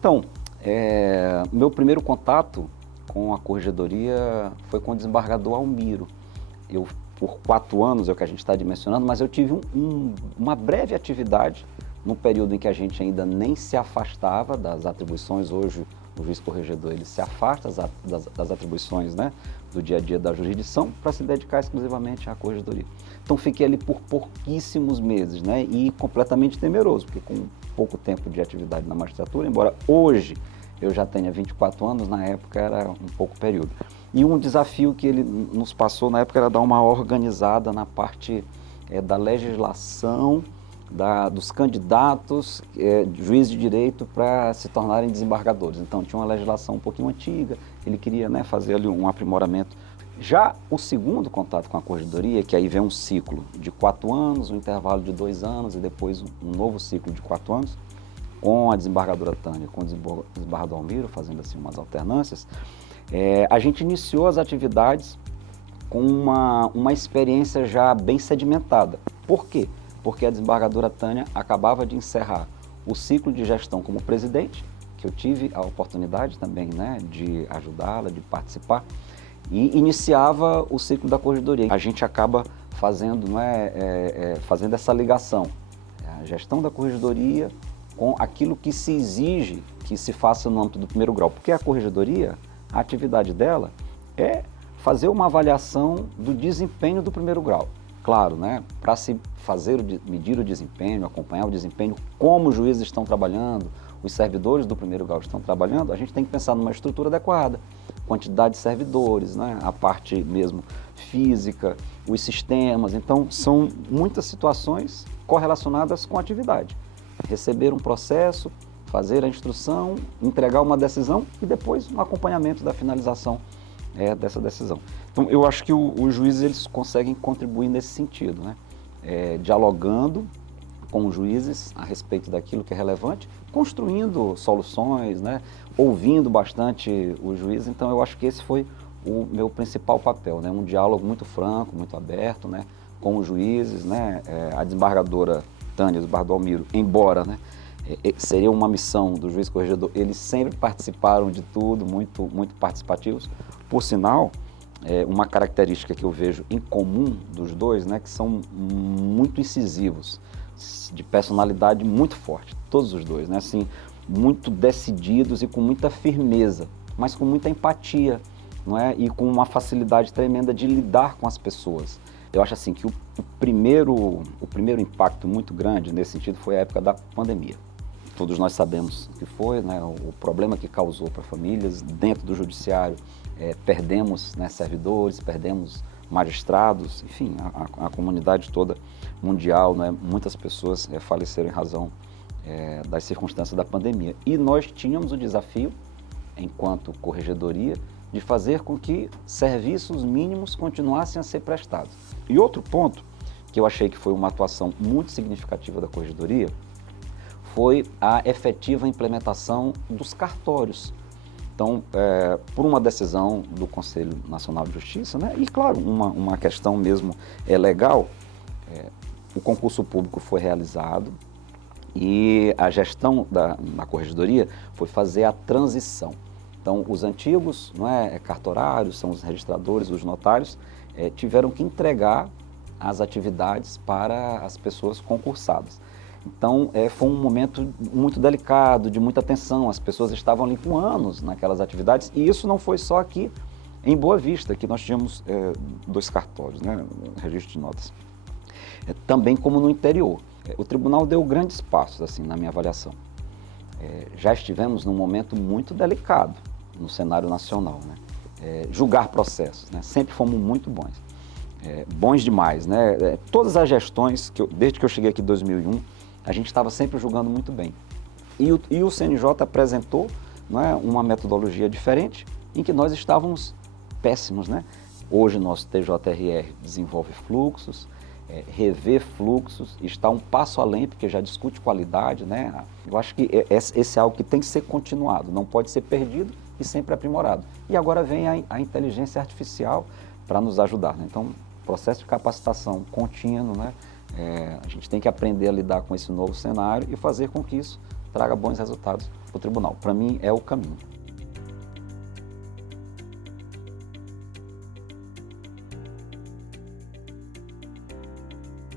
Então, meu primeiro contato com a corregedoria foi com o desembargador Almiro. Eu, por 4 anos, é o que a gente está dimensionando, mas eu tive uma breve atividade no período em que a gente ainda nem se afastava das atribuições. Hoje, o juiz corregedor ele se afasta das atribuições, né, do dia a dia da jurisdição para se dedicar exclusivamente à corregedoria. Então, fiquei ali por pouquíssimos meses, né, e completamente temeroso, porque com pouco tempo de atividade na magistratura, embora hoje eu já tenha 24 anos, na época era um pouco período. E um desafio que ele nos passou na época era dar uma organizada na parte da legislação, dos candidatos juízes de direito para se tornarem desembargadores. Então tinha uma legislação um pouquinho antiga, ele queria, né, fazer ali um aprimoramento. Já o segundo contato com a corregedoria, que aí vem um ciclo de 4 anos, um intervalo de 2 anos e depois um novo ciclo de 4 anos, com a desembargadora Tânia, com o desembargador Almiro, fazendo assim umas alternâncias, a gente iniciou as atividades com uma experiência já bem sedimentada. Por quê? Porque a desembargadora Tânia acabava de encerrar o ciclo de gestão como presidente, que eu tive a oportunidade também, né, de ajudá-la, de participar, e iniciava o ciclo da corregedoria. A gente acaba fazendo, fazendo essa ligação, a gestão da corregedoria com aquilo que se exige que se faça no âmbito do primeiro grau, porque a corregedoria, a atividade dela é fazer uma avaliação do desempenho do primeiro grau. Claro, né, para se medir o desempenho, acompanhar o desempenho, como os juízes estão trabalhando, os servidores do primeiro grau estão trabalhando, a gente tem que pensar numa estrutura adequada, quantidade de servidores, né, a parte mesmo física, os sistemas. Então, são muitas situações correlacionadas com a atividade. Receber um processo, fazer a instrução, entregar uma decisão e depois um acompanhamento da finalização dessa decisão. Então, eu acho que os juízes eles conseguem contribuir nesse sentido, né? Dialogando com os juízes a respeito daquilo que é relevante, construindo soluções, né? Ouvindo bastante os juízes. Então, eu acho que esse foi o meu principal papel, né? Um diálogo muito franco, muito aberto, né, com os juízes, né? A desembargadora Tânia, o desembargador Almiro, embora, né, seria uma missão do juiz corregedor, eles sempre participaram de tudo, muito, muito participativos. Por sinal, uma característica que eu vejo em comum dos dois, né, que são muito incisivos, de personalidade muito forte, todos os dois, né, assim, muito decididos e com muita firmeza, mas com muita empatia, não é? E com uma facilidade tremenda de lidar com as pessoas. Eu acho assim que o primeiro impacto muito grande nesse sentido foi a época da pandemia. Todos nós sabemos o que foi, né, o problema que causou para famílias dentro do judiciário. Perdemos, né, servidores, perdemos magistrados, enfim, a comunidade toda mundial, né, muitas pessoas faleceram em razão das circunstâncias da pandemia. E nós tínhamos o desafio, enquanto corregedoria, de fazer com que serviços mínimos continuassem a ser prestados. E outro ponto que eu achei que foi uma atuação muito significativa da corregedoria foi a efetiva implementação dos cartórios. Então, por uma decisão do Conselho Nacional de Justiça, né, e claro, uma questão mesmo legal, o concurso público foi realizado e a gestão da corregedoria foi fazer a transição. Então, os antigos, não é, cartorários, são os registradores, os notários, tiveram que entregar as atividades para as pessoas concursadas. Então, foi um momento muito delicado, de muita tensão, as pessoas estavam ali com anos naquelas atividades, e isso não foi só aqui em Boa Vista, que nós tínhamos 2 cartórios, né, registro de notas, também como no interior. O tribunal deu grandes passos, assim, na minha avaliação. Já estivemos num momento muito delicado no cenário nacional, né? Julgar processos, né? Sempre fomos muito bons, bons demais, né? Todas as gestões, desde que eu cheguei aqui em 2001, a gente estava sempre julgando muito bem. E o CNJ apresentou, não é, uma metodologia diferente, em que nós estávamos péssimos, né? Hoje nosso TJRR desenvolve fluxos, rever fluxos, está um passo além, porque já discute qualidade, né? Eu acho que esse é algo que tem que ser continuado, não pode ser perdido e sempre aprimorado. E agora vem a inteligência artificial para nos ajudar, né? Então, processo de capacitação contínuo, né? A gente tem que aprender a lidar com esse novo cenário e fazer com que isso traga bons resultados para o tribunal. Para mim, é o caminho.